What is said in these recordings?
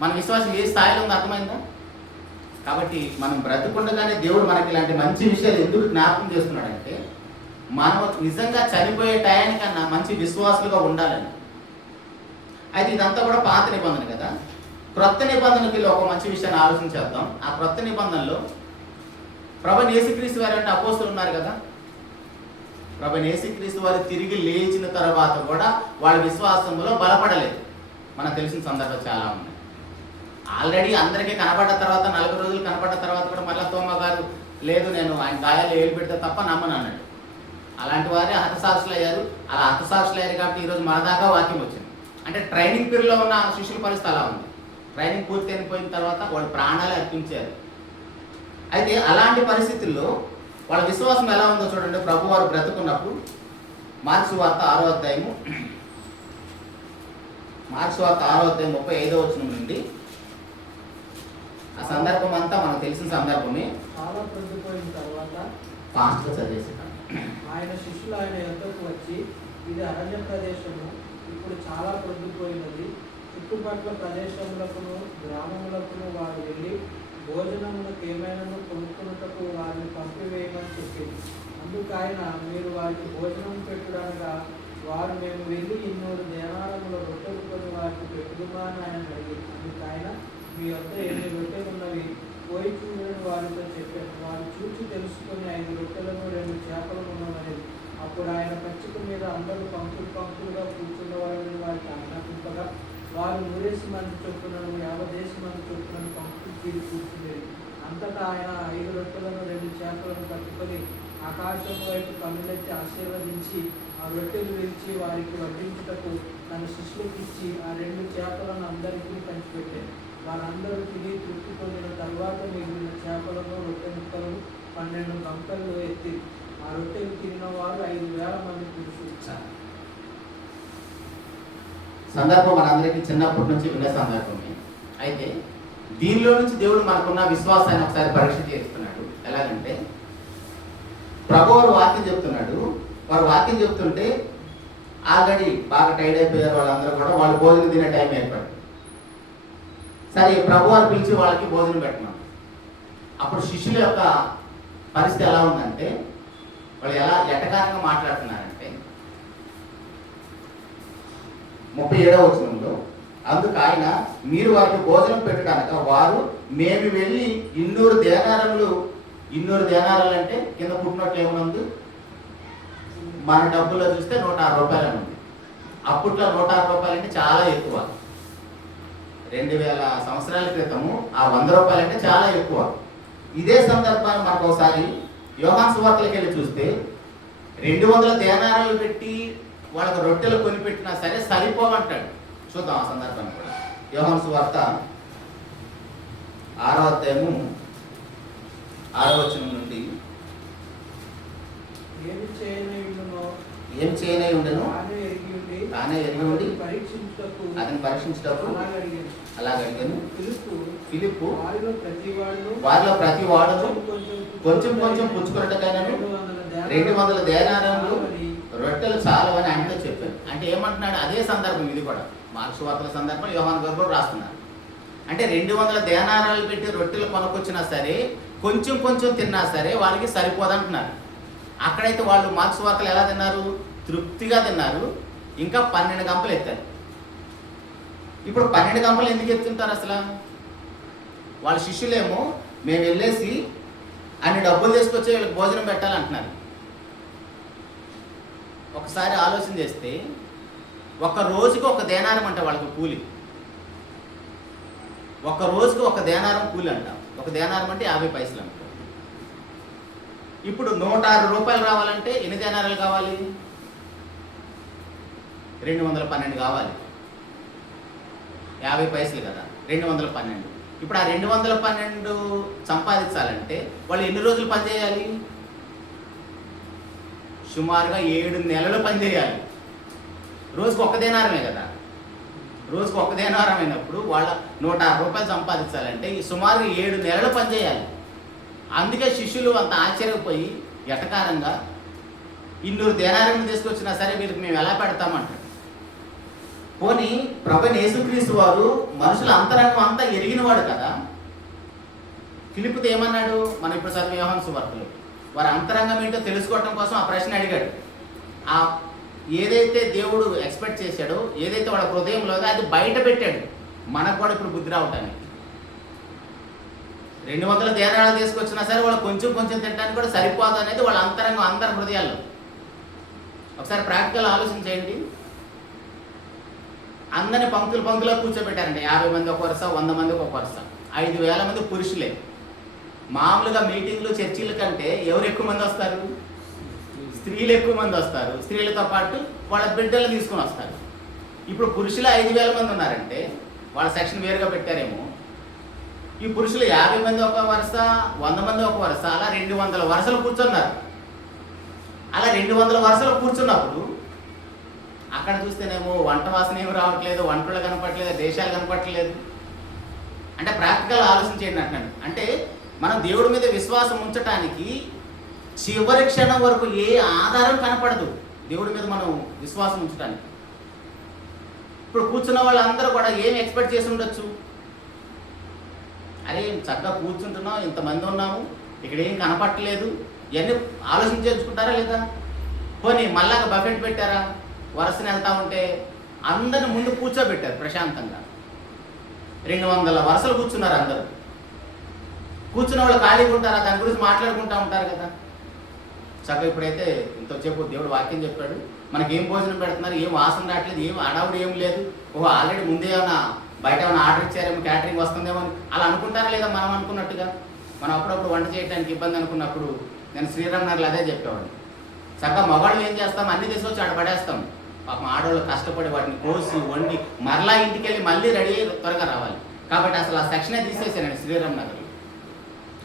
మన విశ్వాసం ఏ స్థాయిలో ఉందో అర్థమైందా? కాబట్టి మనం బ్రతుకుండగానే దేవుడు మనకి ఇలాంటి మంచి విషయాలు ఎందుకు జ్ఞాపకం చేస్తున్నాడంటే మనం నిజంగా చనిపోయే టయానికన్నా మంచి విశ్వాసులుగా ఉండాలని. అయితే ఇదంతా కూడా పాత నిబంధన కదా. క్రొత్త నిబంధనకి ఒక మంచి విషయాన్ని ఆలోచించేద్దాం. ఆ క్రొత్త నిబంధనలో ప్రభువైన యేసుక్రీస్తు వారు అంటే అపోస్తలులు ఉన్నారు కదా. ప్రభువైన యేసుక్రీస్తు వారు తిరిగి లేచిన తర్వాత కూడా వాళ్ళ విశ్వాసంలో బలపడలేదు. మనకు తెలిసిన సందర్భాలు చాలా ఉన్నాయి. ఆల్రెడీ అందరికీ కనపడ్డ తర్వాత 40 రోజులు కనపడ్డ తర్వాత కూడా మళ్ళీ తోమ గారు లేదు నేను ఆయన గాయాలు ఏలు పెడితే తప్ప నమ్మను అన్నాడు. అలాంటి వారే హతసాక్షులు అయ్యారు. అలా హతసాక్షులు అయ్యారు కాబట్టి ఈరోజు మన దాకా వాక్యం వచ్చింది. అంటే ట్రైనింగ్ పీరియడ్లో ఉన్న శిష్యుల పరిస్థితి అలా ఉంది. ట్రైనింగ్ పూర్తి అయిపోయిన తర్వాత వాళ్ళు ప్రాణాలు అర్పించారు. అయితే అలాంటి పరిస్థితుల్లో వాళ్ళ విశ్వాసం ఎలా ఉందో చూడండి. ప్రభు వారు బ్రతుకున్నప్పుడు మార్క్స్ వార్త 6వ అధ్యాయము 35వ వచనం నుండి ఆ సందర్భం అంతా మనకు తెలిసిన సందర్భమే. చాలా ప్రొద్దుపోయిన తర్వాత పాస్టర్ చదివేసాడు. ఆయన శిష్యులు ఆయన యొద్దకు వచ్చి, ఇది అరణ్య ప్రదేశము, ఇప్పుడు చాలా ప్రొద్దుపోయినది. చుట్టుపక్కల ప్రదేశములకును గ్రామములకును వారు వెళ్ళి భోజనములకు ఏమైనా కొనుక్కున్నటకు వారిని పంపివేయమని చెప్పింది. అందుకు ఆయన, మీరు వారికి భోజనం పెట్టుడనగా వారు, మేము వెళ్ళి 200 దేనారముల రొట్టెలు కొని వారికి పెట్టుదుమా అని ఆయన అడిగింది. అందుకు ఆయన, మీ వద్ద 8 రొట్టెలు ఉన్నవి, పోయి చూడని వారితో చెప్పారు. వారు చూసి తెలుసుకొని 5 రొట్టెలను 2 చేపలను ఉన్నవని. అప్పుడు ఆయన పచ్చిక మీద అందరూ పంక్తులు పంక్తులుగా కూర్చున్న వారిని వారికి ఆజ్ఞాపింపగా వారు 100 మంది చొప్పునను 50 మంది చొప్పునను పంక్తులు తీరి కూర్చునేది. అంతటా ఆయన 5 రొట్టెలను 2 చేపలను పట్టుకొని ఆకాశం వైపు కన్నులెత్తి ఆశీర్వదించి ఆ రొట్టెలు విరిచి వారికి వడ్డించుటకు తన శిష్యులకు ఇచ్చి ఆ 2 చేపలను అందరికీ పంచిపెట్టారు. వారందరూ తిని తృప్తి పొందిన తర్వాత మిగిలిన చేపలను రొట్టె ముక్కలను 12 గంపల్లో ఎత్తి ఆ రొట్టెలు తినిన వారు 5,000 మంది పురుషులు. సందర్భం మనందరికీ చిన్నప్పటి నుంచి వినే సందర్భమే. అయితే దీనిలో నుంచి దేవుడు మనకున్న విశ్వాసాన్ని ఒకసారి పరీక్ష చేస్తున్నాడు. ఎలాగంటే ప్రభువు వారు వాక్యం చెప్తున్నాడు. వారు వాక్యం చెప్తుంటే ఆల్రెడీ బాగా టైర్డ్ అయిపోయారు వాళ్ళందరూ కూడా. వాళ్ళు భోజనం తినే టైం ఏర్పడింది. సరే ప్రభు వారు పిలిచి వాళ్ళకి భోజనం పెట్టమన్నారు. అప్పుడు శిష్యుల యొక్క పరిస్థితి ఎలా ఉందంటే వాళ్ళు ఎలా ఎటకారంగా మాట్లాడుతున్నారంటే 37వ వచనంలో, అందుకు ఆయన, మీరు వారికి భోజనం పెట్టడానిక వారు, మేము వెళ్ళి 200 దేనారములు 200 దేనారాలు అంటే కింద పుట్టినట్టు ఏమనుంది, మన డబ్బుల్లో చూస్తే 106 రూపాయలు అని ఉంది. అప్పట్లో 106 రూపాయలు అంటే చాలా ఎక్కువ. 2000 సంవత్సరాల క్రితము ఆ 100 రూపాయలు అంటే చాలా ఎక్కువ. ఇదే సందర్భాన్ని మనకు ఒకసారి యోహాను సువార్తలకు వెళ్ళి చూస్తే 200 దేనారాలు పెట్టి వాళ్ళకి రొట్టెలు కొనిపెట్టినా సరే సరిపోమంటాడు. చూద్దాం ఆ సందర్భాన్ని కూడా. యోహాను సువార్త 6వ అధ్యాయము 6వ వచనం నుండి, ఏం చేయనై ఉండెను తానే ఎరిగి ఉండి అతని పరీక్షించుటకు అలాగడిగాను. ఫిలిప్పు వారిలో ప్రతి వాడును కొంచెం కొంచెం పుచ్చుకున్నట్టుగాను 200 దేనారములు రొట్టెలు చాలవని ఆయనతో చెప్పాను. అంటే ఏమంటున్నాడు? అదే సందర్భం ఇది కూడా. మార్క్స్ వార్తల సందర్భం యోహాను గారు కూడా రాస్తున్నారు. అంటే 200 దేనారాలు పెట్టి రొట్టెలు కొనుక్కొచ్చినా సరే కొంచెం కొంచెం తిన్నా సరే వాళ్ళకి సరిపోదంటున్నారు. అక్కడైతే వాళ్ళు మార్క్స్ వార్తలు ఎలా తిన్నారు? తృప్తిగా తిన్నారు. ఇంకా 12 గంపలు ఎత్తారు. ఇప్పుడు 12 గంపలు ఎందుకు ఎత్తుంటారు అసలు? వాళ్ళ శిష్యులేమో మేము వెళ్ళేసి అన్ని డబ్బులు తీసుకొచ్చి వీళ్ళకి భోజనం పెట్టాలంటున్నారు. ఒకసారి ఆలోచన చేస్తే ఒక రోజుకి 1 దేనారం అంట వాళ్ళకి కూలి. ఒక రోజుకి 1 దేనారం కూలి అంట. 1 దేనారం అంటే 50 పైసలు అంట. ఇప్పుడు 106 రూపాయలు రావాలంటే ఎన్ని దేనారాలు కావాలి? 212 కావాలి. 50 పైసలు కదా, 212. ఇప్పుడు ఆ 212 సంపాదించాలంటే వాళ్ళు ఎన్ని రోజులు పనిచేయాలి? సుమారుగా 7 నెలలు పనిచేయాలి. రోజుకు 1 దేనారమే కదా. రోజుకు 1 దేనారం అయినప్పుడు వాళ్ళ 106 రూపాయలు సంపాదించాలంటే సుమారుగా 7 నెలలు పనిచేయాలి. అందుకే శిష్యులు అంత ఆశ్చర్యపోయి ఎటకారంగా 200 దేనారం తీసుకొచ్చినా సరే వీరికి మేము ఎలా పెడతామంటారు. పోనీ ప్రభువైన యేసుక్రీస్తు వారు మనుషుల అంతరంగం అంతా ఎరిగినవాడు కదా. ఫిలిప్పుతో ఏమన్నాడు? మనం ఇప్పుడు చదివే యోహాను సువార్తలో వారి అంతరంగం ఏంటో తెలుసుకోవటం కోసం ఆ ప్రశ్న అడిగాడు. ఆ ఏదైతే దేవుడు ఎక్స్పెక్ట్ చేశాడో, ఏదైతే వాళ్ళ హృదయంలో అది బయట పెట్టాడు. మనకు కూడా ఇప్పుడు బుద్ధి రావటానికి 200 దేనాలు తీసుకొచ్చినా సరే వాళ్ళు కొంచెం కొంచెం తినడానికి కూడా సరిపోదు అనేది వాళ్ళ అంతరంగం, అందరి హృదయాల్లో. ఒకసారి ప్రాక్టికల్ ఆలోచన చేయండి. అందరిని పంక్తులుగా కూర్చోబెట్టారండి. 50 మంది ఒక వరుస, 100 మంది ఒక వరుస, 5,000 మంది పురుషులే. మామూలుగా మీటింగ్లు చర్చిల కంటే ఎవరు ఎక్కువ మంది వస్తారు? స్త్రీలు ఎక్కువ మంది వస్తారు. స్త్రీలతో పాటు వాళ్ళ బిడ్డలు తీసుకొని వస్తారు. ఇప్పుడు పురుషులు 5,000 మంది ఉన్నారంటే వాళ్ళ సెక్షన్ వేరుగా పెట్టారేమో. ఈ పురుషులు 50 మంది ఒక వరుస, 100 మంది ఒక వరుస, అలా 200 వరుసలు కూర్చున్నారు. అలా 200 వరుసలు కూర్చున్నప్పుడు అక్కడ చూస్తేనేమో వంట వాసన ఏమి రావట్లేదు, వంటలు కనపట్లేదు, దేశాలు కనపట్లేదు. అంటే ప్రాక్టికల్ ఆలోచన చేయండి అంటున్నాను. అంటే మనం దేవుడి మీద విశ్వాసం ఉంచటానికి చివరి క్షణం వరకు ఏ ఆధారం కనపడదు దేవుడి మీద మనం విశ్వాసం ఉంచడానికి. ఇప్పుడు కూర్చున్న వాళ్ళందరూ కూడా ఏం ఎక్స్పెక్ట్ చేసి ఉండొచ్చు? అరే చక్కగా కూర్చుంటున్నాం, ఇంతమంది ఉన్నాము, ఇక్కడ ఏం కనపట్టలేదు, ఇవన్నీ ఆలోచించుకుంటారా లేదా? పోనీ మళ్ళా బఫెట్ పెట్టారా? వరుసని వెళ్తా ఉంటే అందరిని ముందు కూర్చోబెట్టారు ప్రశాంతంగా. 200 వరుసలు కూర్చున్నారు. అందరూ కూర్చున్న వాళ్ళు ఖాళీగా ఉంటారా? దాని గురించి మాట్లాడుకుంటూ ఉంటారు కదా. చక్కగా ఇప్పుడైతే ఇంతసేపు దేవుడు వాక్యం చెప్పాడు, మనకి ఏం భోజనం పెడుతున్నారు, ఏం వాసన రావట్లేదు, ఏం అడావుడు ఏం లేదు. ఓహో ఆల్రెడీ ముందే ఏమన్నా బయట ఏమైనా ఆర్డర్ ఇచ్చారేమో, క్యాటరింగ్ వస్తుందేమో అని అలా అనుకుంటారా లేదా? మనం అనుకున్నట్టుగా మనం అప్పుడప్పుడు వంట చేయడానికి ఇబ్బంది అనుకున్నప్పుడు నేను శ్రీరామ్ నగర్లో అదే చెప్పేవాడిని. చక్కగా మగవాళ్ళు ఏం చేస్తాం, అన్ని తీసుకొచ్చి ఆడ పడేస్తాం. పాపం ఆడవాళ్ళు కష్టపడి వాటిని కోసి వండి మరలా ఇంటికి వెళ్ళి మళ్ళీ రెడీ త్వరగా రావాలి. కాబట్టి అసలు ఆ సెక్షనే తీసేసానండి శ్రీరామ్ నగర్లో.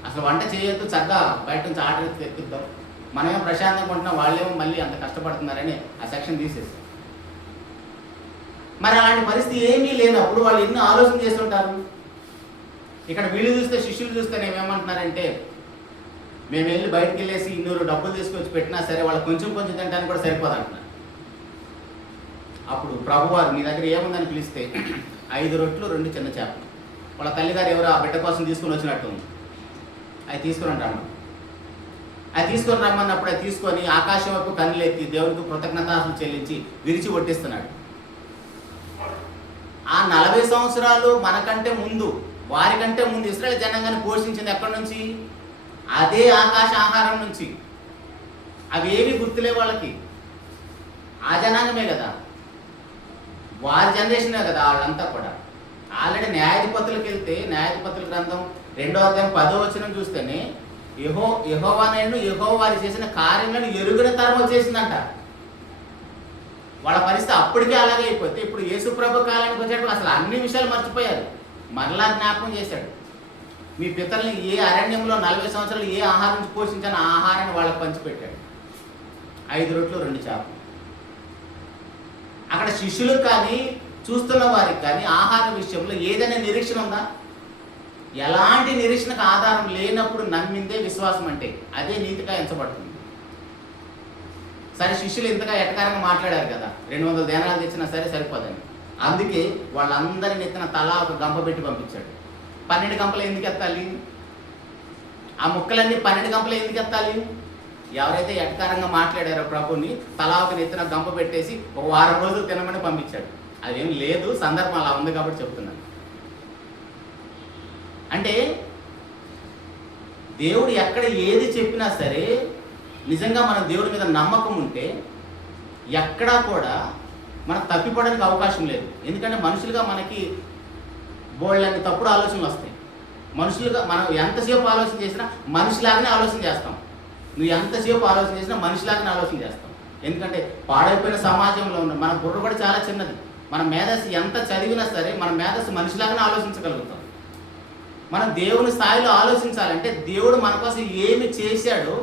అసలు వంట చేయొద్దు, చక్కగా బయట నుంచి ఆర్డర్ తెప్పిద్దాం, మనమేమో ప్రశాంతంగా ఉంటున్నాం, వాళ్ళేమో మళ్ళీ అంత కష్టపడుతున్నారని ఆ సెక్షన్ తీసేసి. మరి అలాంటి పరిస్థితి ఏమీ లేనప్పుడు వాళ్ళు ఎన్నో ఆలోచన చేస్తుంటారు. ఇక్కడ వీళ్ళు చూస్తే, శిష్యులు చూస్తే ఏమంటున్నారంటే, మేము వెళ్ళి బయటకు వెళ్ళేసి 200 డబ్బులు తీసుకొచ్చి పెట్టినా సరే వాళ్ళు కొంచెం కొంచెం తినడానికి కూడా సరిపోదు అంటున్నారు. అప్పుడు ప్రభువారు మీ దగ్గర ఏముందని పిలిస్తే 5 రొట్లు 2 చిన్న చేపలు. వాళ్ళ తల్లిగారు ఎవరు ఆ బిడ్డ కోసం తీసుకొని వచ్చినట్టు ఉంది. అవి తీసుకుని అంటాను. అది తీసుకొని రమ్మన్నప్పుడు అది తీసుకొని ఆకాశం వైపు కన్నులెత్తి దేవునికి కృతజ్ఞతాస్తుతులు చెల్లించి విరిచి వడ్డిస్తున్నాడు. ఆ 40 సంవత్సరాలు మనకంటే ముందు, వారికంటే ముందు ఇశ్రాయేలు జనాంగాన్ని పోషించింది ఎక్కడి నుంచి? అదే ఆకాశ ఆహారం నుంచి. అవి ఏవి గుర్తులే వాళ్ళకి. ఆ జనాంగమే కదా, వారి జనరేషనే కదా వాళ్ళంతా కూడా. ఆల్రెడీ న్యాయాధిపతులకు వెళ్తే న్యాయాధిపతుల గ్రంథం 2వ అధ్యాయం 10వ వచనం చూస్తేనే యెహోవానైను యెహోవా వారు చేసిన కార్యములను ఎరుగని తరం వచ్చేసిందంట. వాళ్ళ పరిస్థితి అప్పటికే అలాగే అయిపోతే ఇప్పుడు యేసుప్రభు కాలానికి వచ్చేటప్పుడు అసలు అన్ని విషయాలు మర్చిపోయారు. మరలా జ్ఞాపకం చేశాడు, మీ పితరుల్ని ఏ అరణ్యంలో 40 సంవత్సరాలు ఏ ఆహారం నుంచి పోషించాను ఆ ఆహారాన్ని వాళ్ళకి పంచిపెట్టాడు. 5 రొట్లు 2 చేపలు. అక్కడ శిష్యులకు కానీ చూస్తున్న వారికి కానీ ఆహార విషయంలో ఏదైనా నిరీక్షణ ఉందా? ఎలాంటి నిరీక్షణకు ఆధారం లేనప్పుడు నమ్మిందే విశ్వాసం అంటే. అదే నీతిగా ఎంచబడుతుంది. సరే శిష్యులు ఇంతగా ఎటకారంగా మాట్లాడారు కదా, 200 దేనాలు తెచ్చినా సరే సరిపోదని. అందుకే వాళ్ళందరిని ఎత్తిన తలా ఒక గంప పెట్టి పంపించాడు. 12 గంపలు ఎందుకు ఎత్తాలి? ఆ ముక్కలన్నీ 12 గంపలు ఎందుకు ఎత్తాలి? ఎవరైతే ఎటకారంగా మాట్లాడారో ప్రభుని తలా ఒక ఎత్తిన గంప పెట్టేసి ఒక వారం రోజులు తినమని పంపించాడు. అదేం లేదు, సందర్భం అలా ఉంది కాబట్టి చెప్తున్నాను. అంటే దేవుడు ఎక్కడ ఏది చెప్పినా సరే నిజంగా మన దేవుడి మీద నమ్మకం ఉంటే ఎక్కడా కూడా మనం తప్పిపోవడానికి అవకాశం లేదు. ఎందుకంటే మనుషులుగా మనకి బోళ్ళని తప్పుడు ఆలోచనలు వస్తాయి. మనుషులుగా మనం ఎంతసేపు ఆలోచన చేసినా మనిషిలాగానే ఆలోచన చేస్తాం. నువ్వు ఎంతసేపు ఆలోచన చేసినా మనిషిలాగానే ఆలోచన చేస్తాం. ఎందుకంటే పాడైపోయిన సమాజంలో ఉన్న మన బుర్ర కూడా చాలా చిన్నది. మన మేధస్సు ఎంత చదివినా సరే మన మేధస్సు మనిషిలాగానే ఆలోచించగలుగుతాం. మనం దేవుని స్థాయిలో ఆలోచించాలంటే దేవుడు మన కోసం ఏమి చేశాడో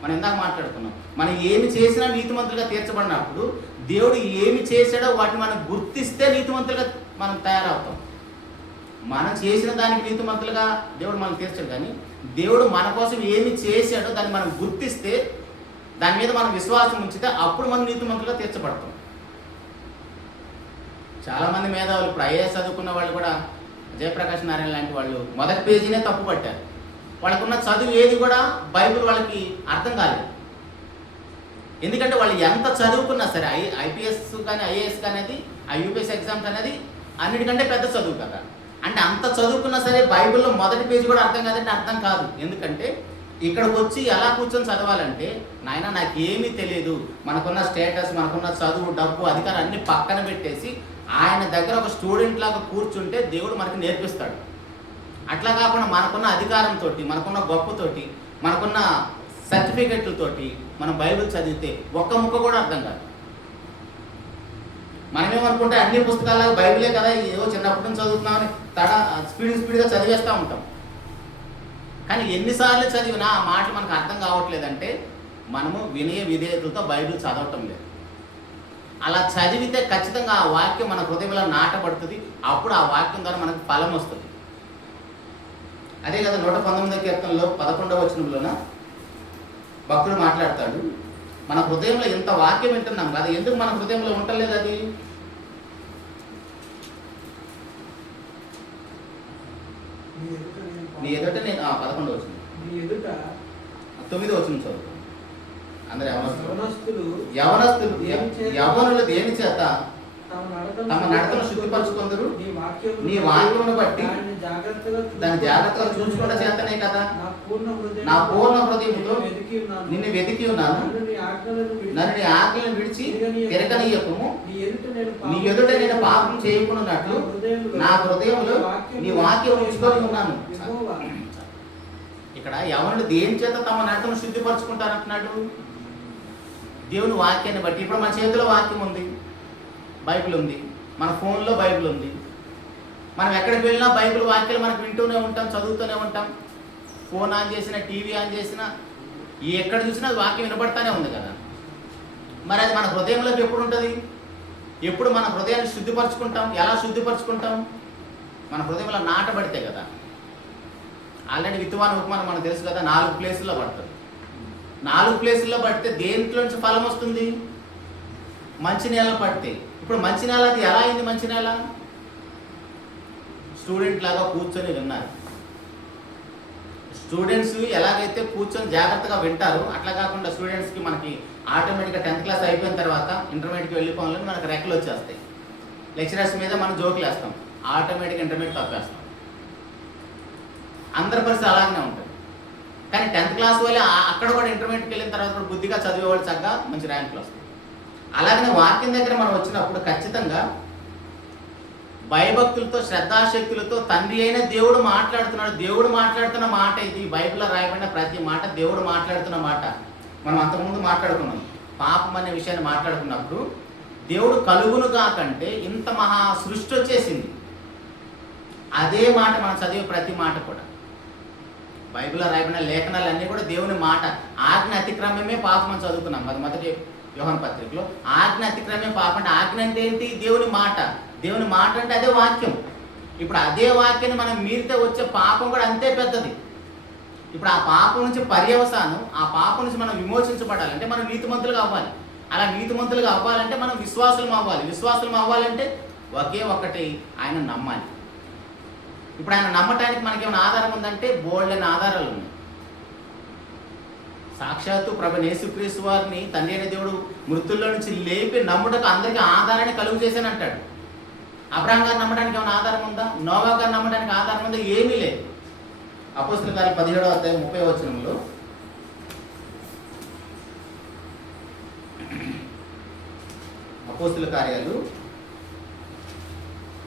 మనం ఇందాక మాట్లాడుకున్నాం. మనం ఏమి చేసినా నీతిమంతులుగా తీర్చబడినప్పుడు దేవుడు ఏమి చేశాడో వాటిని మనం గుర్తిస్తే నీతిమంతులుగా మనం తయారవుతాం. మనం చేసిన దానికి నీతిమంతులుగా దేవుడు మనం తీర్చాడు. కానీ దేవుడు మన కోసం ఏమి చేశాడో దాన్ని మనం గుర్తిస్తే, దాని మీద మనం విశ్వాసం ఉంచితే అప్పుడు మనం నీతిమంతులుగా తీర్చబడతాం. చాలామంది మేధావులు ఇప్పుడు ఐఏఎస్ చదువుకున్న వాళ్ళు కూడా జయప్రకాష్ నారాయణ లాంటి వాళ్ళు మొదటి పేజీనే తప్పు పట్టారు. వాళ్ళకున్న చదువు ఏది కూడా బైబిల్ వాళ్ళకి అర్థం కాలేదు. ఎందుకంటే వాళ్ళు ఎంత చదువుకున్నా సరే ఐపీఎస్ కానీ ఐఏఎస్ కానీ ఆ యూపీఎస్సీ ఎగ్జామ్స్ అనేది అన్నిటికంటే పెద్ద చదువు కదా. అంటే అంత చదువుకున్నా సరే బైబిల్లో మొదటి పేజీ కూడా అర్థం కాదంటే అర్థం కాదు. ఎందుకంటే ఇక్కడికి వచ్చి ఎలా కూర్చొని చదవాలంటే, నాయన నాకేమీ తెలియదు, మనకున్న స్టేటస్, మనకున్న చదువు, డబ్బు, అధికారం అన్ని పక్కన పెట్టేసి ఆయన దగ్గర ఒక స్టూడెంట్ లాగా కూర్చుంటే దేవుడు మనకి నేర్పిస్తాడు. అట్లా కాకుండా మనకున్న అధికారంతో, మనకున్న గొప్పతోటి, మనకున్న సర్టిఫికెట్లతోటి మనం బైబిల్ చదివితే ఒక్క ముక్క కూడా అర్థం కాదు. మనమేమనుకుంటే అన్ని పుస్తకాల్లో బైబిలే కదా, ఏవో చిన్నప్పటి నుంచి చదువుతున్నామని స్పీడ్గా చదివేస్తూ ఉంటాం. కానీ ఎన్నిసార్లు చదివినా ఆ మాటలు మనకు అర్థం కావట్లేదంటే మనము వినయ విధేయతలతో బైబిల్ చదవటం లేదు. అలా చదివితే ఖచ్చితంగా ఆ వాక్యం మన హృదయంలో నాటబడుతుంది. అప్పుడు ఆ వాక్యం ద్వారా మనకు ఫలం వస్తుంది. అదే కదా 119వ కీర్తనలో 11వ వచనంలోన భక్తుడు మాట్లాడతాడు, మన హృదయంలో ఇంత వాక్యం వింటున్నాం కదా, ఎందుకు మన హృదయంలో ఉండలేదు అది? నీ ఎదుట నేను 11వ వచనం, నీ ఎదుట 9వ వచనం చదువు. అందరు యవనస్తులు యవనులు దేని చేత తమ నడతను శుద్ధిపరచుకుందరు? నీ వాక్యమును బట్టి దాన్ని జాగ్రత్తగా చూసుకుంట చేతనే కదా. నా పూర్ణ హృదయంతో నిన్ను వెతికి ఉన్నాను, నన్ను నీ ఆజ్ఞలను విడిచి తిరగనీయకము. నీ ఎదుట నేను పాపం చేయకున్నట్లు నా హృదయంలో నీ వాక్యం ఉంచుకొని ఉన్నాను. ఇక్కడ యవనులు దేని చేత తమ నడతను శుద్ధిపరచుకుంటారంటున్నాడు? దేవుని వాక్యాన్ని బట్టి. ఇప్పుడు మన చేతిలో వాక్యం ఉంది, బైబిల్ ఉంది, మన ఫోన్లో బైబిల్ ఉంది. మనం ఎక్కడికి వెళ్ళినా బైబిల్ వాక్యాలు మనకు వింటూనే ఉంటాం, చదువుతూనే ఉంటాం. ఫోన్ ఆన్ చేసినా, టీవీ ఆన్ చేసినా, ఎక్కడ చూసినా వాక్యం వినబడతానే ఉంది కదా. మరి అది మన హృదయంలోకి ఎప్పుడు ఉంటుంది? ఎప్పుడు మన హృదయాన్ని శుద్ధిపరచుకుంటాం? ఎలా శుద్ధిపరచుకుంటాం? మన హృదయంలో నాటబడితే కదా. ఆల్రెడీ విత్తువాన ఉపమానం మనకు తెలుసు కదా, 4 ప్లేసుల్లో పడుతుంది. 4 ప్లేసుల్లో పడితే దేంట్లో నుంచి ఫలం వస్తుంది? మంచి నేలలో పడితే. ఇప్పుడు మంచి నేల అది ఎలా అయింది? మంచి నేల స్టూడెంట్ లాగా కూర్చొని విన్నారు. స్టూడెంట్స్ ఎలాగైతే కూర్చొని జాగ్రత్తగా వింటారు, అట్లా కాకుండా స్టూడెంట్స్కి మనకి ఆటోమేటిక్గా 10th క్లాస్ అయిపోయిన తర్వాత ఇంటర్మీడియట్కి వెళ్ళిపోవాలని మనకు రెక్కలు వచ్చేస్తాయి. లెక్చరర్స్ మీద మనం జోకులు వేస్తాం, ఆటోమేటిక్గా ఇంటర్మీడియట్ తప్పేస్తాం. అందరి పరిస్థితి అలాగనే ఉంటుంది. కానీ 10th క్లాస్ వాళ్ళే అక్కడ కూడా ఇంటర్మీడియట్కి వెళ్ళిన తర్వాత కూడా బుద్ధిగా చదివేవాళ్ళు చక్కగా మంచి ర్యాంకులు వస్తాయి. అలాగనే వాక్యం దగ్గర మనం వచ్చినప్పుడు ఖచ్చితంగా భయభక్తులతో, శ్రద్ధాశక్తులతో తండ్రి అయిన దేవుడు మాట్లాడుతున్నాడు. దేవుడు మాట్లాడుతున్న మాట ఇది. బైబిల్లో రాయబడిన ప్రతి మాట దేవుడు మాట్లాడుతున్న మాట. మనం అంతకుముందు మాట్లాడుకున్నాం, పాపం అనే విషయాన్ని మాట్లాడుకున్నప్పుడు దేవుడు కలుగును కాకంటే ఇంత మహా సృష్టి వచ్చేసింది. అదే మాట మనం చదివే ప్రతి మాట కూడా, బైబిల్లో రాయబడిన లేఖనాలన్నీ కూడా దేవుని మాట. ఆజ్ఞ అతిక్రమమే పాపం అని చదువుతున్నాం మరి మొదటి యోహాను పత్రికలో. ఆజ్ఞ అతిక్రమే పాపం అంటే, ఆజ్ఞ అంటే ఏంటి? దేవుని మాట. దేవుని మాట అంటే అదే వాక్యం. ఇప్పుడు అదే వాక్యాన్ని మనం మీరితే వచ్చే పాపం కూడా అంతే పెద్దది. ఇప్పుడు ఆ పాపం నుంచి పర్యవసానం, ఆ పాపం నుంచి మనం విమోచించబడాలంటే మనం నీతిమంతులుగా అవ్వాలి. అలా నీతిమంతులుగా అవ్వాలంటే మనం విశ్వాసులం అవ్వాలి. విశ్వాసులం అవ్వాలంటే ఒకే ఒక్కటి, ఆయన నమ్మాలి. ఇప్పుడు ఆయన నమ్మటానికి మనకేమైనా ఆధారం ఉందంటే బోల్డెన్ ఆధారాలు ఉన్నాయి. సాక్షాత్తు ప్రభు యేసుక్రీస్తు వారిని తండ్రి అయిన దేవుడు మృతుల్లో నుంచి లేపి నమ్ముటకు అందరికీ ఆధారాన్ని కలుగు చేశాను అంటాడు. అబ్రహాం గారిని నమ్మడానికి ఏమైనా ఆధారం ఉందా? నోవా గారిని నమ్మడానికి ఆధారం ఉందా? ఏమీ లేదు. అపోస్తలుల కార్యాలు 17వ అధ్యాయం 30వ వచనంలో అపోస్తలుల కార్యాలు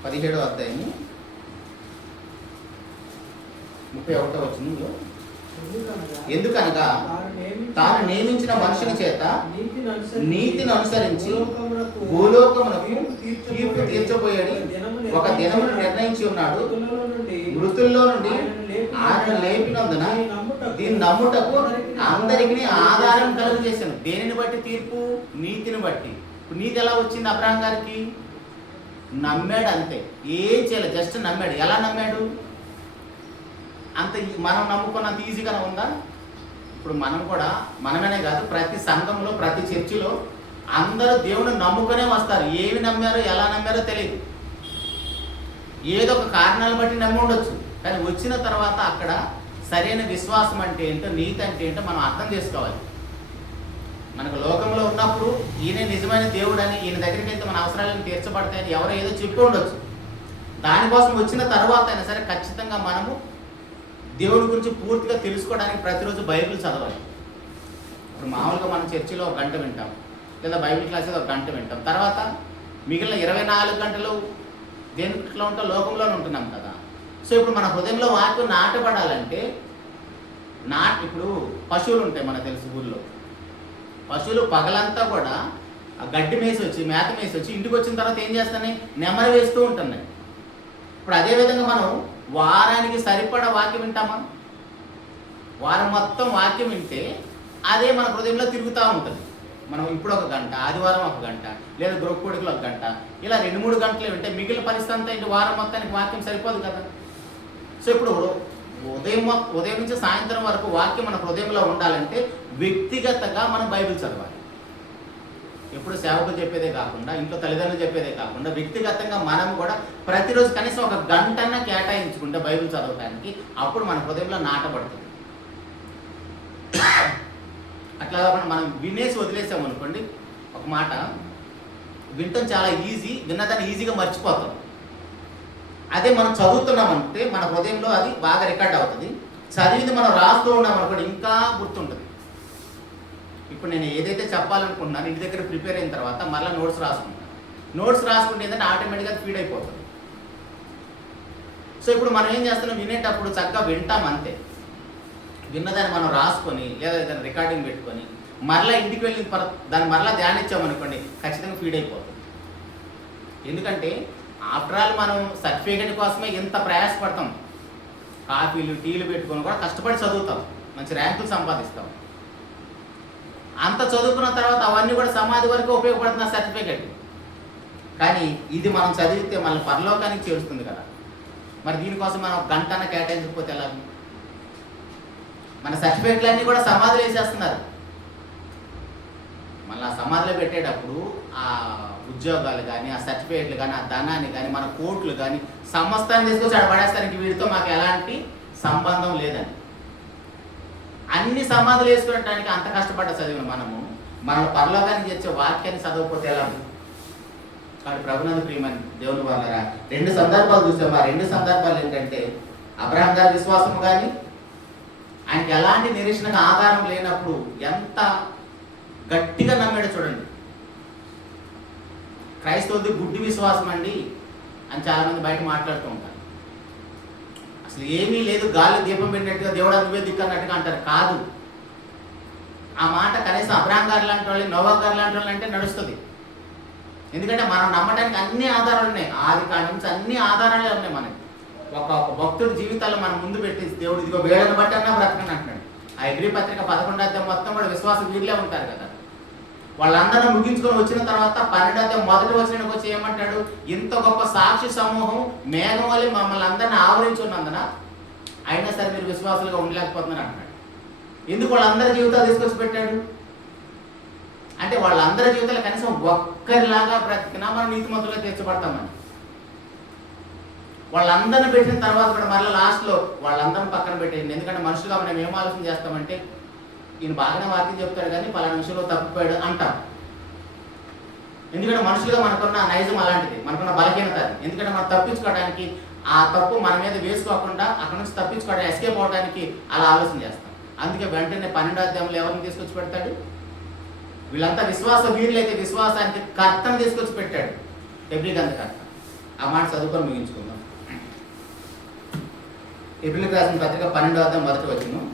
17వ అధ్యాయము 31వ వచనంలో, ఎందుకనగా తాను నియమించిన మనుషుని చేత నీతిని అనుసరించి భూలోకమునకు తీర్పు తీర్చబోయేది ఒక దినమును నిర్ణయించి ఉన్నాడు. మృతుల్లో నుండి ఆయన లేపినందున దీన్ని నమ్ముటకు అందరికీ ఆధారం కలుగు చేశాను. దేనిని బట్టి తీర్పు? నీతిని బట్టి. ఇప్పుడు నీతి ఎలా వచ్చింది అబ్రహాం గారికి? నమ్మాడు అంతే, ఏం చేయలేదు, జస్ట్ నమ్మాడు. ఎలా నమ్మాడు? అంత మనం నమ్ముకున్నంత ఈజీగానే ఉందా? ఇప్పుడు మనం కూడా, మనమనే కాదు, ప్రతి సంఘంలో, ప్రతి చర్చిలో అందరూ దేవుని నమ్ముకునే వస్తారు. ఏమి నమ్మారో ఎలా నమ్మారో తెలియదు, ఏదో ఒక కారణాలను బట్టి నమ్మి ఉండొచ్చు. కానీ వచ్చిన తర్వాత అక్కడ సరైన విశ్వాసం అంటే ఏంటో, నీతి అంటే ఏంటో మనం అర్థం చేసుకోవాలి. మనకు లోకంలో ఉన్నప్పుడు ఈయన నిజమైన దేవుడు అని, ఈయన దగ్గరికి వెళ్తే మన అవసరాలను తీర్చబడతాయని ఎవరో ఏదో చెప్పి ఉండొచ్చు. దానికోసం వచ్చిన తర్వాత అయినా సరే ఖచ్చితంగా మనము దేవుడి గురించి పూర్తిగా తెలుసుకోవడానికి ప్రతిరోజు బైబిల్ చదవాలి. ఇప్పుడు మామూలుగా మనం చర్చిలో 1 గంట వింటాం, లేదా బైబిల్ క్లాస్ 1 గంట వింటాం. తర్వాత మిగిలిన 24 గంటలు దేంట్లో ఉంటాం, లోకంలోనే ఉంటున్నాం కదా. సో ఇప్పుడు మన హృదయంలో వాక్యం నాటబడాలంటే ఇప్పుడు పశువులు ఉంటాయి, మనకు తెలుసు ఊళ్ళో. పశువులు పగలంతా కూడా ఆ గడ్డి మేసి వచ్చి, మేత మేసి వచ్చి ఇంటికి వచ్చిన తర్వాత ఏం చేస్తాయి, నెమరు వేస్తూ ఉంటున్నాయి. ఇప్పుడు అదేవిధంగా మనం వారానికి సరిపడా వాక్యం వింటామా? వారం మొత్తం వాక్యం వింటే అదే మన హృదయంలో తిరుగుతూ ఉంటుంది. మనం ఇప్పుడు 1 గంట, ఆదివారం 1 గంట, లేదా గృహకూడికలు 1 గంట, ఇలా 2-3 గంటలు వింటే మిగిలిన పరిస్థితి అంతా ఇంటి వారం మొత్తానికి వాక్యం సరిపోదు కదా. సో ఇప్పుడు ఉదయం నుంచి సాయంత్రం వరకు వాక్యం మన హృదయంలో ఉండాలంటే వ్యక్తిగతంగా మనం బైబిల్ చదవాలి. ఎప్పుడు సేవకులు చెప్పేదే కాకుండా, ఇంట్లో తల్లిదండ్రులు చెప్పేదే కాకుండా వ్యక్తిగతంగా మనం కూడా ప్రతిరోజు కనీసం 1 గంటన్న కేటాయించుకుంటే బైబిల్ చదవడానికి, అప్పుడు మన హృదయంలో నాటబడుతుంది. అట్లా కాకుండా మనం వినేసి వదిలేసాం అనుకోండి, ఒక మాట వినటం చాలా ఈజీ, విన్నదాన్ని ఈజీగా మర్చిపోతాం. అదే మనం చదువుతున్నామంటే మన హృదయంలో అది బాగా రికార్డ్ అవుతుంది. చదివింది మనం రాస్తూ ఉన్నాం అనుకోండి, ఇంకా గుర్తుంటుంది. ఇప్పుడు నేను ఏదైతే చెప్పాలనుకుంటున్నాను ఇంటి దగ్గర ప్రిపేర్ అయిన తర్వాత మళ్ళీ నోట్స్ రాసుకుంటాను. నోట్స్ రాసుకుంటే ఏంటంటే ఆటోమేటిక్గా ఫీడ్ అయిపోతుంది. సో ఇప్పుడు మనం ఏం చేస్తున్నాం, వినేటప్పుడు చక్కగా వింటాం అంతే. విన్నదాన్ని మనం రాసుకొని లేదా దాన్ని రికార్డింగ్ పెట్టుకొని మరలా ఇంటికి వెళ్ళిన దాన్ని మరలా ధ్యానించామనుకోండి, ఖచ్చితంగా ఫీడ్ అయిపోతుంది. ఎందుకంటే ఆఫ్టర్ ఆల్ మనం సర్టిఫికేట్ కోసమే ఎంత ప్రయాసపడతాం. కాఫీలు టీలు పెట్టుకొని కూడా కష్టపడి చదువుతాం, మంచి ర్యాంకులు సంపాదిస్తాం. అంత చదువుకున్న తర్వాత అవన్నీ కూడా సమాధి వరకు ఉపయోగపడుతున్న సర్టిఫికేట్. కానీ ఇది మనం చదివితే మళ్ళీ పరలోకానికి చేరుస్తుంది కదా. మరి దీనికోసం మనం 1 గంటన కేటాయించకపోతే ఎలా? మన సర్టిఫికేట్లన్నీ కూడా సమాధిలో వేసేస్తున్నారు. మళ్ళీ ఆ సమాధిలో పెట్టేటప్పుడు ఆ ఉద్యోగాలు కానీ, ఆ సర్టిఫికేట్లు కానీ, ఆ ధనాన్ని కానీ, మన కోట్లు కానీ సమస్తాన్ని తీసుకొచ్చి ఆడ పడేస్తానికి వీడితో మాకు ఎలాంటి సంబంధం లేదని. అన్ని సమాధులు వేసుకోవడానికి అంత కష్టపడ్డ చదివిన మన పరలోకానికి చేర్చే వాక్యాన్ని చదవకపోతే ఎలా? కాబట్టి ప్రభునందు ప్రియమని దేవుని వాళ్ళరా 2 సందర్భాలు చూసాం. ఆ 2 సందర్భాలు ఏంటంటే, అబ్రహాం గారి విశ్వాసం కానీ, ఆయనకి ఎలాంటి నిరీక్షణకు ఆధారం లేనప్పుడు ఎంత గట్టిగా నమ్మాడో చూడండి. క్రైస్తవులది గుడ్డి విశ్వాసం అండి అని చాలామంది బయట మాట్లాడుతూ ఉంటారు. అసలు ఏమీ లేదు, గాలి దీపం పెట్టినట్టుగా దేవుడు నువ్వే దిక్కు అన్నట్టుగా అంటారు. కాదు, ఆ మాట కనీసం అబ్రహాం గారు లాంటి వాళ్ళు, నోవా గారు లాంటి వాళ్ళు అంటే నడుస్తుంది. ఎందుకంటే మనం నమ్మడానికి అన్ని ఆధారాలు ఉన్నాయి. ఆది కాడి నుంచి అన్ని ఆధారాలే ఉన్నాయి మనకి. ఒక భక్తుడి జీవితాల్లో మనం ముందు పెట్టి దేవుడు ఇదిగో వేళను బట్టి అన్నా బ్రతకని అంటున్నాడు. ఆ ఎగ్రీ పత్రిక 11వ అధ్యాయం మొత్తం కూడా విశ్వాస వీరులే ఉంటారు కదా. వాళ్ళందరూ ముగించుకొని వచ్చిన తర్వాత 12వ అధ్యాయం మొదటి వచనానికి వచ్చి ఏమంటాడు, ఇంత గొప్ప సాక్షి సమూహం మేఘం వల్ల మమ్మల్ని అందరినీ ఆవరించి ఉన్నందున అయినా సరే మీరు విశ్వాసులుగా ఉండలేకపోతున్నారు అంటున్నాడు. ఎందుకు వాళ్ళందరి జీవితాలు తీసుకొచ్చి పెట్టాడు అంటే, వాళ్ళందరి జీవితాలు కనీసం ఒక్కరిలాగా బ్రతికినా మనం నీతిమంతులుగా తీర్చబడతామని. వాళ్ళందరిని పెట్టిన తర్వాత కూడా మళ్ళీ లాస్ట్లో వాళ్ళందరిని పక్కన పెట్టేయండి. ఎందుకంటే మనుషులుగా మనం ఏం ఆలోచన చేస్తామంటే, ఈయన బాగానే వాక్యం చెప్తాడు కానీ పలానా విషయంలో తప్పిపోయాడు అంటాం. ఎందుకంటే మనుషులుగా మనకున్న నైజం అలాంటిది, మనకున్న బలహీనత. ఎందుకంటే మనం తప్పించుకోవడానికి, ఆ తప్పు మన మీద వేసుకోకుండా అక్కడ నుంచి తప్పించుకోవడానికి, ఎస్కేప్ అవడానికి అలా ఆలోచన చేస్తాం. అందుకే వెంటనే 12వ అధ్యాయంలో ఎవరిని తీసుకొచ్చి పెడతాడు? వీళ్ళంతా విశ్వాస వీరులైతే విశ్వాసానికి కర్తను తీసుకొచ్చి పెట్టాడు, ఎబ్రీ గంధ కర్త. ఆ మాట చదువుకొని ముగించుకుందాం. ఎబ్రీలకు రాసిన పత్రిక 12వ అధ్యాయం మొదటి వచనం.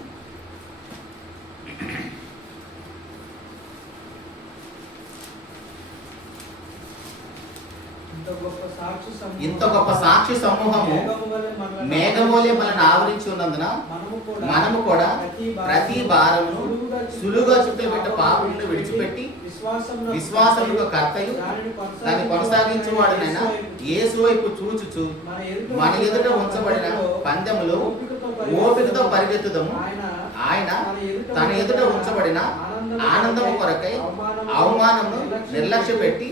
ఇంత గొప్ప సాక్షి సమూహము మేఘమోలే మనల్ని ఆవరించి ఉన్నందున మనము కూడా ప్రతి భారమును సులువుగా చుట్టుపెట్ట పాపములను విడిచిపెట్టి విశ్వాసముగా కర్తయు దాన్ని కొనసాగించేవాడునైనా యేసు వైపు చూచుచు మన ఎదుట ఉంచబడిన పందెములో ఓపికతో పరిగెత్తుదము. ఆయన తన ఎదుట ఉంచబడిన ఆనందము కొరకై అవమానమును నిర్లక్ష్య పెట్టి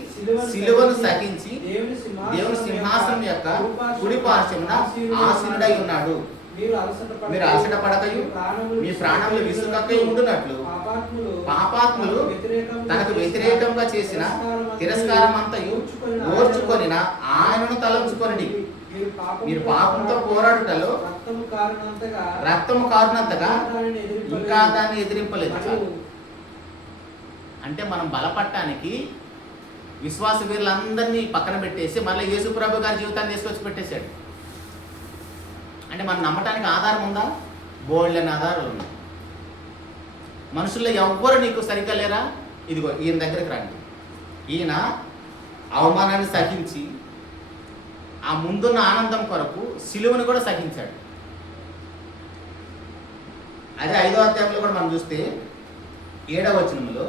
సిలువను సహించి దేవుని సింహాసనం యొక్క కుడి పార్శ్వమున ఆసీనుడై ఉన్నాడు. మీరు అలసట పడకయు మీ ప్రాణములు విసుకకై ఉండునట్లు పాపాత్ములు తనకు వ్యతిరేకంగా చేసిన తిరస్కారమంతయు ఓర్చుకొనిన ఆయనను తలంచుకొనిడి. మీరు పాపంతో పోరాడుటలో రక్తము కారునంతగా ఇంకా దాన్ని ఎదిరింపలేదు. అంటే మనం బలపడటానికి విశ్వాస వీరులందరినీ పక్కన పెట్టేసి మళ్ళీ యేసు ప్రభు గారి జీవితాన్ని తీసుకొచ్చి పెట్టేశాడు. అంటే మనం నమ్మటానికి ఆధారం ఉందా? బోల్డెన్ ఆధారాలు ఉన్నాయి. మనుషుల్లో ఎవ్వరు నీకు సరిగ్గా లేరా? ఇదిగో ఈయన దగ్గరికి రండి. ఈయన అవమానాన్ని సహించి ఆ ముందున్న ఆనందం కొరకు సిలువను కూడా సహించాడు. అదే 5వ అధ్యాయంలో కూడా మనం చూస్తే 7వ వచనంలో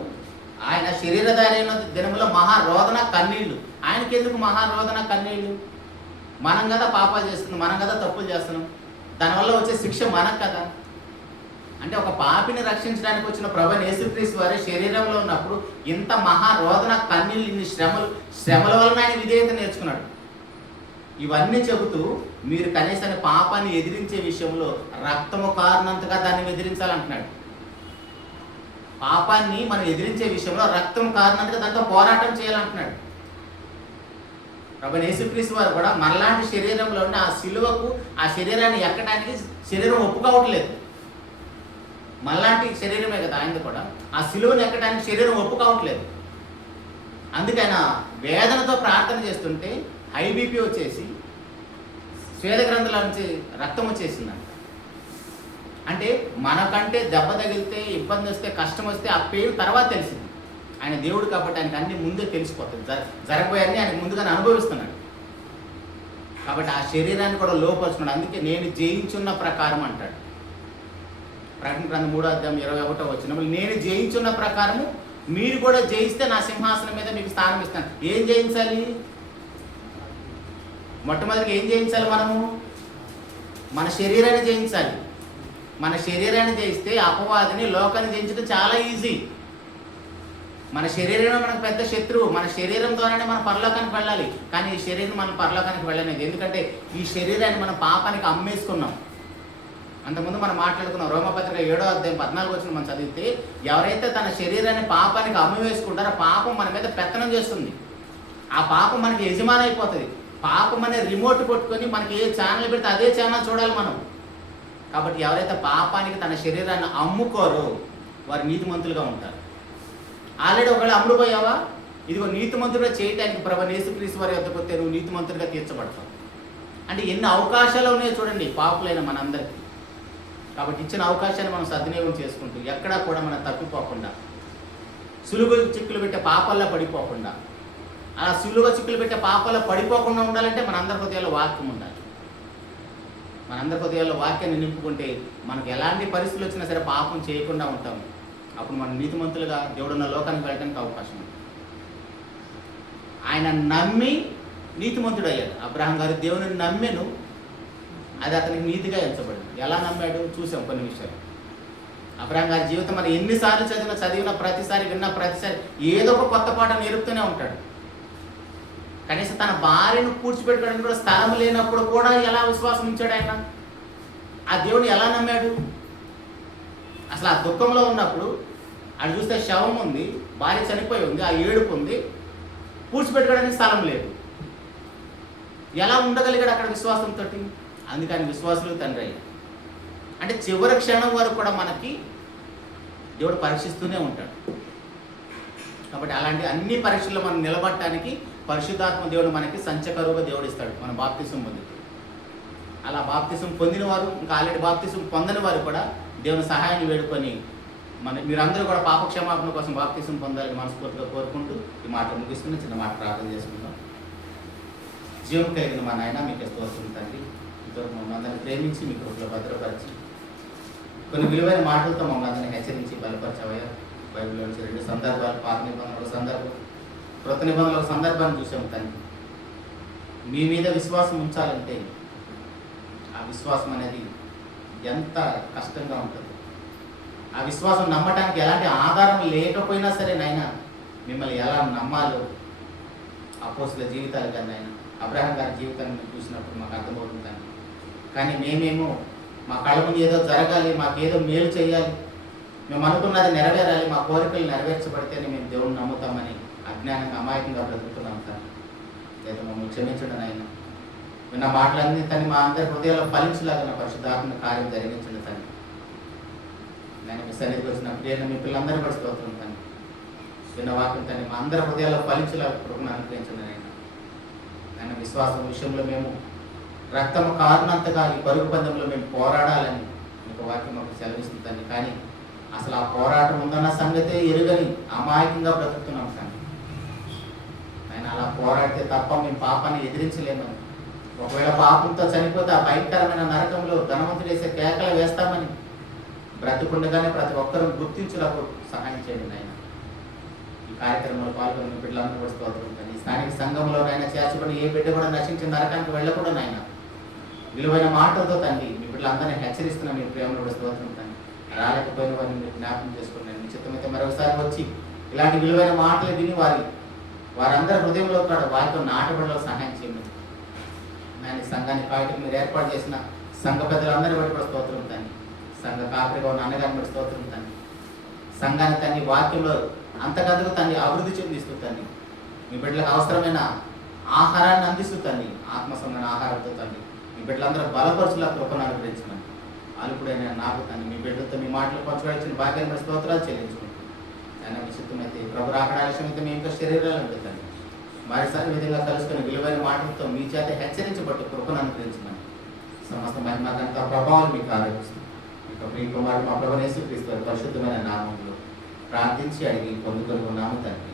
ఆయన శరీరధారి అయిన దినములో మహారోదన కన్నీళ్లు. ఆయనకి ఎందుకు మహారోదన కన్నీళ్లు? మనం కదా పాపాలు చేస్తున్నాం, మనం కదా తప్పులు చేస్తున్నాం, దానివల్ల వచ్చే శిక్ష మనకు కదా. అంటే ఒక పాపిని రక్షించడానికి వచ్చిన ప్రభువైన యేసుక్రీస్తు వారి శరీరంలో ఉన్నప్పుడు ఇంత మహారోదన కన్నీళ్ళు, ఇన్ని శ్రమల వలన ఆయన విధేయత నేర్చుకున్నాడు. ఇవన్నీ చెబుతూ మీరు కనీసం పాపాన్ని ఎదిరించే విషయంలో రక్తము కారణంతగా దాన్ని ఎదిరించాలంటున్నాడు. పాపాన్ని మనం ఎదిరించే విషయంలో రక్తం కారణంతగా దాంతో పోరాటం చేయాలంటున్నాడు. ప్రభువైన యేసుక్రీస్తు వారు కూడా మనలాంటి శరీరంలో ఉన్న ఆ సిలువకు, ఆ శరీరాన్ని ఎక్కడానికి శరీరం ఒప్పుకోవట్లేదు. మనలాంటి శరీరమే కదా ఆయనది కూడా. ఆ సిలువను ఎక్కడానికి శరీరం ఒప్పుకోవట్లేదు. అందుకైనా వేదనతో ప్రార్థన చేస్తుంటే హై బీపీ వచ్చేసి స్వేద గ్రంథుల నుంచి రక్తం వచ్చేసిందంట. అంటే మనకంటే దెబ్బ తగిలితే, ఇబ్బంది వస్తే, కష్టం వస్తే ఆ పేరు తర్వాత తెలిసింది. ఆయన దేవుడు కాబట్టి ఆయనకు అన్ని ముందే తెలిసిపోతుంది. జరగబోయన్నీ ఆయన ముందుగానే అనుభవిస్తున్నాడు. కాబట్టి ఆ శరీరాన్ని కూడా లోపరుచుకున్నాడు. అందుకే నేను జయించున్న ప్రకారం అంటాడు. ప్రకటన గ్రంథం 3వ అధ్యాయం 21వ వచనం, నేను జయించున్న ప్రకారము మీరు కూడా జయిస్తే నా సింహాసనం మీద మీకు స్థానం ఇస్తాను. ఏం జయించాలి? మొట్టమొదటిగా ఏం జయించాలి? మనము మన శరీరాన్ని జయించాలి. మన శరీరాన్ని జయిస్తే అపవాదిని, లోకాన్ని జయించడం చాలా ఈజీ. మన శరీరమే మనకు పెద్ద శత్రువు. మన శరీరం ద్వారానే మనం పరలోకానికి వెళ్ళాలి. కానీ ఈ శరీరం మనం పరలోకానికి వెళ్ళలేదు. ఎందుకంటే ఈ శరీరాన్ని మనం పాపానికి అమ్మేసుకున్నాం. అంతకుముందు మనం మాట్లాడుకున్నాం. రోమపత్రిక 7వ అధ్యాయం 14వ వచనం మనం చదివితే, ఎవరైతే తన శరీరాన్ని పాపానికి అమ్మివేసుకుంటారో పాపం మన మీద పెత్తనం చేస్తుంది. ఆ పాపం మనకి యజమాని అయిపోతుంది. పాపం అనే రిమోట్ పట్టుకొని మనకి ఏ ఛానల్ పెడితే అదే ఛానల్ చూడాలి మనం. కాబట్టి ఎవరైతే పాపానికి తన శరీరాన్ని అమ్ముకోరో వారు నీతిమంతులుగా ఉంటారు. ఆల్రెడీ ఒకవేళ అమ్ముడుపోయావా, ఇదిగో నీతిమంతుడిగా చేయటానికి ప్రభువైన యేసుక్రీస్తు వారి వద్దకు వస్తే నువ్వు నీతిమంతుడిగా తీర్చబడతావు. అంటే ఎన్ని అవకాశాలు ఉన్నాయో చూడండి పాపులైన మనందరికీ. కాబట్టి ఇచ్చిన అవకాశాన్ని మనం సద్వినియోగం చేసుకుంటూ ఎక్కడా కూడా మనం తప్పిపోకుండా, సులువుగా చిక్కులు పెట్టే పాపాల్లో పడిపోకుండా, అలా సులువుగా చిక్కులు పెట్టే పాపాల్లో పడిపోకుండా ఉండాలంటే మనందరి హృదయాల్లో వాక్యం ఉండాలి. మనందరి హృదయాల్లో వాక్యాన్ని నింపుకుంటే మనకు ఎలాంటి పరిస్థితులు వచ్చినా సరే పాపం చేయకుండా ఉంటాము. అప్పుడు మనం నీతిమంతులుగా దేవుడున్న లోకానికి వెళ్ళడానికి అవకాశం ఉంది. ఆయన నమ్మి నీతిమంతుడు అయ్యాడు. అబ్రహాం గారు దేవుని నమ్మెను, అది అతనికి నీతిగా ఎంచబడింది. ఎలా నమ్మాడు చూసాం కొన్ని విషయాలు. అబ్రహాం గారి జీవితం మనం ఎన్నిసార్లు చదివిన ప్రతిసారి, విన్న ప్రతిసారి ఏదో ఒక కొత్త పాట నేర్పుతూనే ఉంటాడు. కనీసం తన భార్యను పూడ్చిపెట్టుకోవడానికి కూడా స్థలం లేనప్పుడు కూడా ఎలా విశ్వాసం ఉంచాడు ఆయన? ఆ దేవుని ఎలా నమ్మాడు? అసలు ఆ దుఃఖంలో ఉన్నప్పుడు అది చూస్తే శవం ఉంది, భార్య చనిపోయి ఉంది, ఆ ఏడుపు ఉంది, పూడ్చిపెట్టుకోవడానికి స్థలం లేదు. ఎలా ఉండగలిగాడు అక్కడ విశ్వాసంతో? అందుకని విశ్వాసులు తండ్రి అయ్యాడు. అంటే చివరి క్షణం వరకు కూడా మనకి దేవుడు పరీక్షిస్తూనే ఉంటాడు. కాబట్టి అలాంటి అన్ని పరీక్షల్లో మనం నిలబడటానికి పరిశుద్ధాత్మ దేవుడు మనకి సంచకరువుగా దేవుడు ఇస్తాడు. మన బాప్తిసం పొంది, అలా బాప్తిసం పొందిన వారు, ఇంకా ఆల్రెడీ బాప్తిసం పొందని వారు కూడా దేవుని సహాయాన్ని వేడుకొని మీరందరూ కూడా పాపక్షమాపణ కోసం బాప్తిసం పొందాలని మనస్ఫూర్తిగా కోరుకుంటూ ఈ మాట ముగిస్తున్న చిన్న మాట ప్రార్థన చేసుకుందాం. జీవం కలిగిన మా నాయన మీకు స్తోత్రం తండ్రి. ఇంతవరకు మమ్మల్ని అందరినీ ప్రేమించి మీ కృపలో భద్రపరిచి కొన్ని విలువైన మాటలతో మమ్మల్ని అందరినీ హెచ్చరించి బలపరచవయ్యా. బైబిల్లో నుంచి 2 సందర్భాలు, పాత నిబంధనల ఒక సందర్భం, కృత నిబంధనల ఒక సందర్భాన్ని చూసాము తండ్రి. మీ మీద విశ్వాసం ఉంచాలంటే ఆ విశ్వాసం అనేది ఎంత కష్టంగా ఉంటుంది. ఆ విశ్వాసం నమ్మటానికి ఎలాంటి ఆధారం లేకపోయినా సరే నాయన మిమ్మల్ని ఎలా నమ్మాలో అపోస్తుల జీవితాలు కానీ నాయన అబ్రహాం గారి జీవితాన్ని చూసినప్పుడు మాకు అర్థమవుతుందని. కానీ మేమేమో మా కళ్ళ ముందు ఏదో జరగాలి, మాకేదో మేలు చేయాలి, మేము అనుకున్నది నెరవేరాలి, మా కోరికలు నెరవేర్చబడితేనే మేము దేవుడిని నమ్ముతామని అజ్ఞానంగా అమాయకంగా బ్రతుకుతున్నాం సార్. లేదా మమ్మల్ని క్షమించండి నాయన. విన్న మాటలన్నీ తను మా అందరి హృదయాల్లో ఫలించలాగా నా పరిశుద్ధాత్మ కార్యం జరిగించండి తండ్రి. నేను మీ సన్నిధికి వచ్చిన ప్రియను మీ పిల్లలందరూ కూడా స్తోత్రం తండ్రి. విన్న వాక్యం తండ్రి మా అందరి హృదయాల్లో ఫలించలాగా కృపను అనుగ్రహించండి నాయన. ఆయన విశ్వాసం విషయంలో మేము రక్తము కారణంతగా ఈ పరుగు పందెంలో మేము పోరాడాలని మీకు వాక్యం మాకు సెలవిస్తుంది. కానీ అసలు ఆ పోరాటం ఉందన్న సంగతే ఎరుగని అమాయకంగా బ్రతుకుతున్నాం తండ్రి. ఆయన అలా పోరాడితే తప్ప మేము పాపాన్ని ఎదిరించలేమని, ఒకవేళ పాపంతో చనిపోతే ఆ భయంకరమైన నరకంలో ధనవంతుడు వేసే కేకలు వేస్తామని బ్రతుకుండగానే ప్రతి ఒక్కరూ గుర్తించులకు సహాయం చేయండి నాయన. ఈ కార్యక్రమంలో పాల్గొన్న బిడ్డలందరూ కూడా స్తోత్రం తండ్రి. ఈ స్థానిక సంఘంలోనైనా చేర్చబడి ఏ బిడ్డ కూడా నశించిన నరకానికి వెళ్ళకూడదు నాయన. విలువైన మాటలతో తండ్రి మీ బిడ్డలందరినీ హెచ్చరిస్తున్న మీ ప్రేమను కూడా స్తోత్రం తండ్రి. రాలేకపోయిన వారిని మీరు జ్ఞాపకం చేసుకున్నాను. మీ చిత్తమైతే మరొకసారి వచ్చి ఇలాంటి విలువైన మాటలు విని వారందరి హృదయంలో కూడా వారితో నాటబడిలో సహాయం చేయండి. నేను సంఘాన్ని కాయటం మీరు ఏర్పాటు చేసిన సంఘ పెద్దలందరూ బట్టి కూడా స్తోత్రం తండ్రి. సంఘ కాపరిగా ఉన్న అన్నగారిని బట్టి స్తోత్రం తండ్రి. సంఘాన్ని తండ్రి వాక్యంలో అంతకంతకు తండ్రి అభివృద్ధి చెందిస్తూ తండ్రి మీ బిడ్డలకు అవసరమైన ఆహారాన్ని అందిస్తూ తండ్రి ఆత్మసమైన ఆహారంతో తండ్రి మీ బిడ్డలందరూ బలపరుచులా కృపను అనుగ్రహించమని అలుపుడైన నాకు తండ్రి మీ బిడ్డలతో మీ మాటలు పంచుకోవాల్సిన భాగ్యాన్ని బట్టి స్తోత్రాలు చెల్లించుకుంటాను. ఆయన విషిత్తమైతే ప్రభు రాకడ ఆలస్యమైతే మీ యొక్క శరీరాలు ఉంటుందండి. మరోసారి విధంగా కలుసుకుని విలువైన మాటలతో మీ చేత హెచ్చరించబట్టు కృపను అనుగ్రహించమని సమస్త మహిమకంత ప్రభావం మీకు ఆరోపిస్తుంది. ఇక ప్రియ కుమారుడు మా ప్రభువు యేసుక్రీస్తు వారి పరిశుద్ధమైన నామంలో ప్రార్థించి అడిగి పొందుకొని ఉన్నాము తండ్రి.